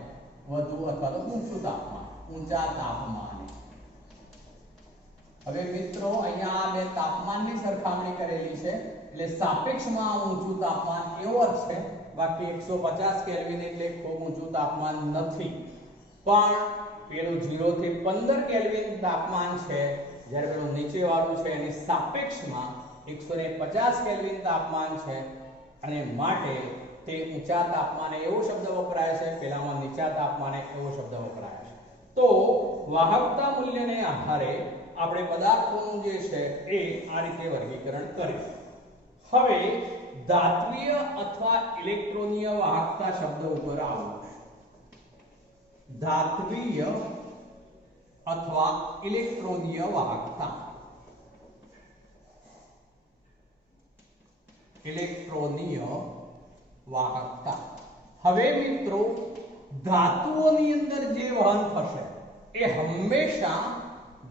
વધુ અથવા તો ઊંચું તાપમાન, ઊંચા તાપમાને. હવે મિત્રો અહીંયા બે તાપમાનની સરખામણી કરેલી છે એટલે સાપેક્ષમાં ઊંચું તાપમાન એવો જ છે, બાકી 150 કેલ્વિન એટલે ખૂબ ઊંચું તાપમાન નથી. પણ પેલું 0 થી 15 કેલ્વિન તાપમાન છે, જ્યારે પેલું નીચે વાળું છે એની સાપેક્ષમાં 150 કેલ્વિન તાપમાન છે અને માટે તે ઊંચા તાપમાને એવો શબ્દ વપરાય છે, પેલામાં નીચા તાપમાને એવો શબ્દ વપરાય છે. તો વાહકતા મૂલ્યને આધારે આપણે પદાર્થોનું જે છે એ આ રીતે વર્ગીકરણ કરીએ. હવે ધાત્વિય અથવા ઇલેક્ટ્રોનીય વાહકતા શબ્દ ઉપર આવો. ધાત્વિય અથવા ઇલેક્ટ્રોનીય વાહકતા, ઇલેક્ટ્રોનીય વાહકતા. હવે મિત્રો ધાતુઓની અંદર જે વહન થશે એ હંમેશા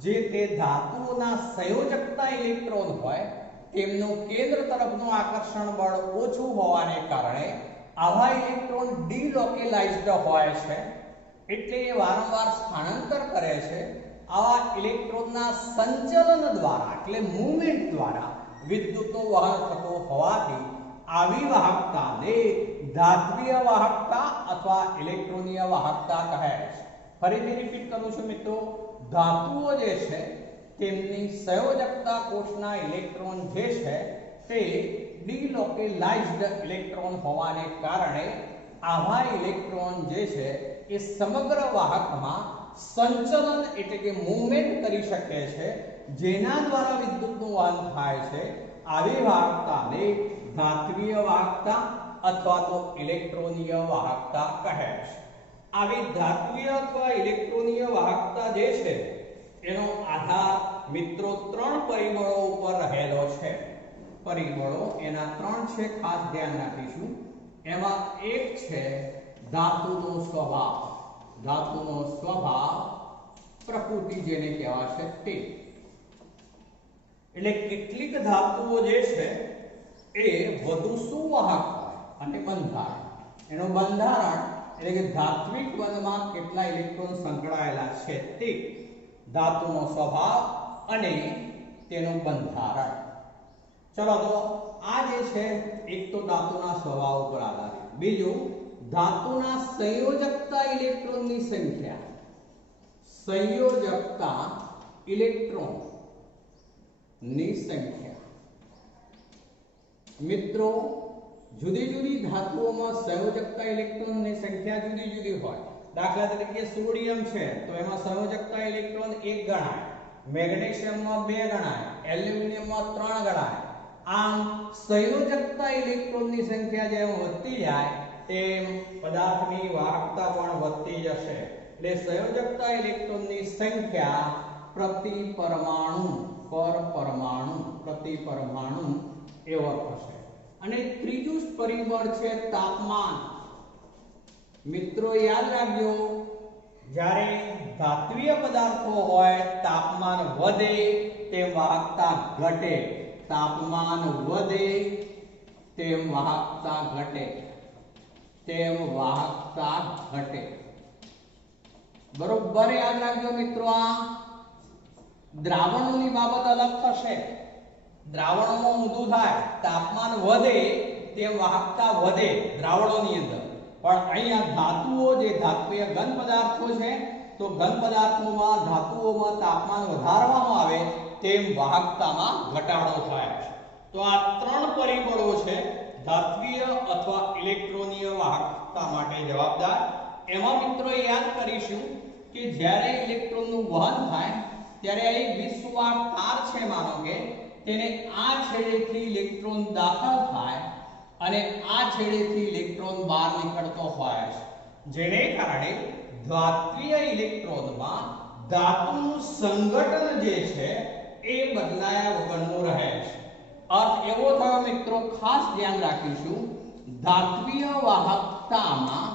જે તે ધાતુઓના સંયોજકતા ઇલેક્ટ્રોન હોય તેમનું કેન્દ્ર તરફનું આકર્ષણ બળ ઓછું હોવાને કારણે આવા ઇલેક્ટ્રોન ડિલોકેલાઇઝ્ડ હોય છે, એટલે એ વારંવાર સ્થાનાંતર કરે છે. આવા ઇલેક્ટ્રોનના સંચલન દ્વારા એટલે મૂવમેન્ટ દ્વારા વિદ્યુતનું વહન થતું હોવાથી આવી વાહકતાને ધાત્વિય વાહકતા અથવા ઇલેક્ટ્રોનીય વાહકતા કહે છે. ફરીથી રિપીટ કરું છું મિત્રો, ધાતુઓ જે છે તેમની સંયોજકતા કોષના ઇલેક્ટ્રોન જે છે તે ડિલોકેલાઇઝ્ડ ઇલેક્ટ્રોન હોવાને કારણે આવા ઇલેક્ટ્રોન જે છે એ સમગ્ર વાહકમાં સંચલન એટલે કે મૂવમેન્ટ કરી શકે છે, જેના દ્વારા વિદ્યુતનું વહન થાય છે. આવી વાહકતાને ધાત્વિય વાહકતા અથવા તો ઇલેક્ટ્રોનીય વાહકતા કહે છે. આવી ધાત્વિય અથવા ઇલેક્ટ્રોનીય વાહકતા જે છે એનો આધાર મિત્રો 3 પરિબળો ઉપર રહેલો છે. પરિબળો એના 3 છે, ખાસ ધ્યાન રાખીશું. એમાં એક છે ધાતુનો સ્વભાવ. ધાતુનો સ્વભાવ, પ્રકૃતિ જેને કહેવાશે તે. એટલે કેટલીક ધાતુઓ જે છે એ વધુ સુવાહક હોય અને બંધારણ, એનું બંધારણ એટલે કે ધાત્વિક બંધમાં કેટલા ઇલેક્ટ્રોન સંકળાયેલા છે તે, ધાતુનો સ્વભાવ અને તેનું બંધારણ. ચલો તો આ જે છે એક તો ધાતુના સ્વભાવ ઉપર આધારિત, બીજું ધાતુના સંયોજકતા ઇલેક્ટ્રોનની સંખ્યા, સંયોજકતા ઇલેક્ટ્રોન ની સંખ્યા. મિત્રો જુદી જુદી ધાતુઓમાં સંયોજકતા ઇલેક્ટ્રોનની સંખ્યા જુદી જુદી હોય. દાખલા તરીકે સોડિયમ છે તો એમાં સંયોજકતા ઇલેક્ટ્રોન 1 ગણાય, મેગ્નેશિયમમાં 2 ગણાય, એલ્યુમિનિયમમાં 3 ગણાય. આમ સંયોજકતા ઇલેક્ટ્રોનની સંખ્યા જેમ વધતી જાય તેમ પદાર્થની વાહકતા પણ વધતી જશે. એટલે સંયોજકતા ઇલેક્ટ્રોનની સંખ્યા પ્રતિ પરમાણુ પ્રતિ પરમાણુ એવો થશે. અને ત્રીજું પરિબળ છે તાપમાન. મિત્રો યાદ રાખજો, જ્યારે ધાત્વિય પદાર્થો હોય તાપમાન વધે તેમ વાહકતા ઘટે, તાપમાન વધે તેમ વાહકતા ઘટે, બરોબર યાદ રાખજો મિત્રો. આ દ્રાવણોની બાબત અલગ થશે. દ્રાવણોમાં ઊંધું થાય, તાપમાન વધે તેમ વાહકતા વધે દ્રાવણોની અંદર, પણ અહીંયા ધાતુઓ જે ધાત્વિય ઘન પદાર્થો છે તો ઘન પદાર્થોમાં ધાતુઓમાં તાપમાન વધારવામાં આવે તેમ વાહકતામાં ઘટાડો થાય છે. તો આ 3 પરિબળો છે ધાત્વિય અથવા ઇલેક્ટ્રોનીય વાહકતા માટે જવાબદાર. એમાં મિત્રો યાદ કરીશું કે જ્યારે ઇલેક્ટ્રોનનું વહન થાય ત્યારે આ એક વિષુવાળ તાર છે, માનો કે તેને આ છેડેથી ઇલેક્ટ્રોન દાખલ થાય અને આ છેડેથી ઇલેક્ટ્રોન બહાર નીકળતો હોય છે, જેને કારણે ધાત્વિય ઇલેક્ટ્રોનમાં ધાતુનું સંગઠન જે છે એ બદલાયા વગરનું રહે છે. અર્થ એવો થયો મિત્રો, ખાસ ધ્યાન રાખીશું, ધાત્વિય વાહકતામાં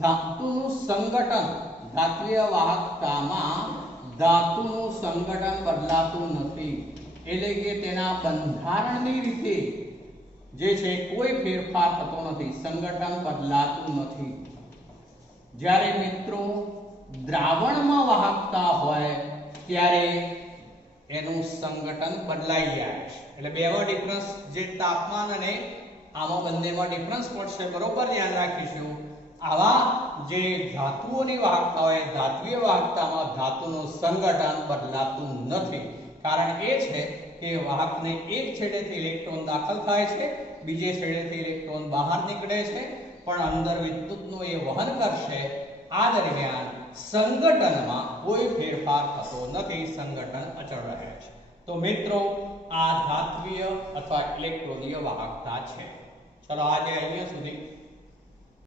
ધાતુનું સંગઠન, ધાત્વિય વાહકતામાં ધાતુનું સંગઠન બદલાતું નથી. એટલે કે તેના બંધારણની રીતે જે છે કોઈ ફેરફાર થતો નથી, સંગઠન બદલાતું નથી. જ્યારે મિત્રો દ્રાવણમાં વાહકતા હોય ત્યારે એનું સંગઠન બદલાઈ જાય છે. એટલે બેમાં ડિફરન્સ, જે તાપમાન અને આમાં બંનેમાં ડિફરન્સ પડશે, બરોબર ધ્યાન રાખીશું. આવા જે ધાતુઓની વાહકતા હોય, ધાત્વિય વાહકતામાં ધાતુનું સંગઠન બદલાતું નથી. કારણ એ છે કે વાહકને એક છેડેથી ઇલેક્ટ્રોન દાખલ થાય છે, બીજે છેડેથી ઇલેક્ટ્રોન બહાર નીકળે છે, પણ અંદર વિદ્યુતનું એ વહન કરશે. આ દરમિયાન સંગઠનમાં કોઈ ફેરફાર થતો નથી, સંગઠન અચળ રહે છે. તો મિત્રો આ ધાત્વિય અથવા ઇલેક્ટ્રોનીય વાહકતા છે. ચલો આજે અહીંયા સુધી